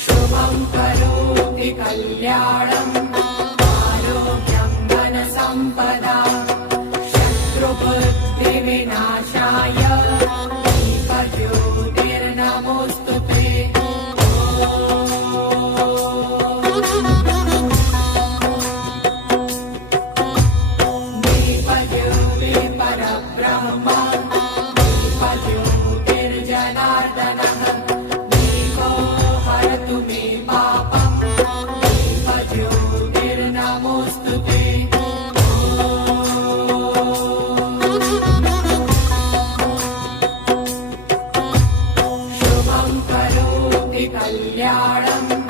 शुभं करोति कल्याणम् आरोग्यं धनसम्पदा शत्रुबुद्धिविनाशाय दीपज्योतिर्नमोऽस्तु ते। दीपज्योतिः परब्रह्म दीपज्योतिर्जनार्दनः दीपो हरतु मे पापम् दीपज्योतिर्नमोऽस्तु ते। शुभं करोति कल्याणम्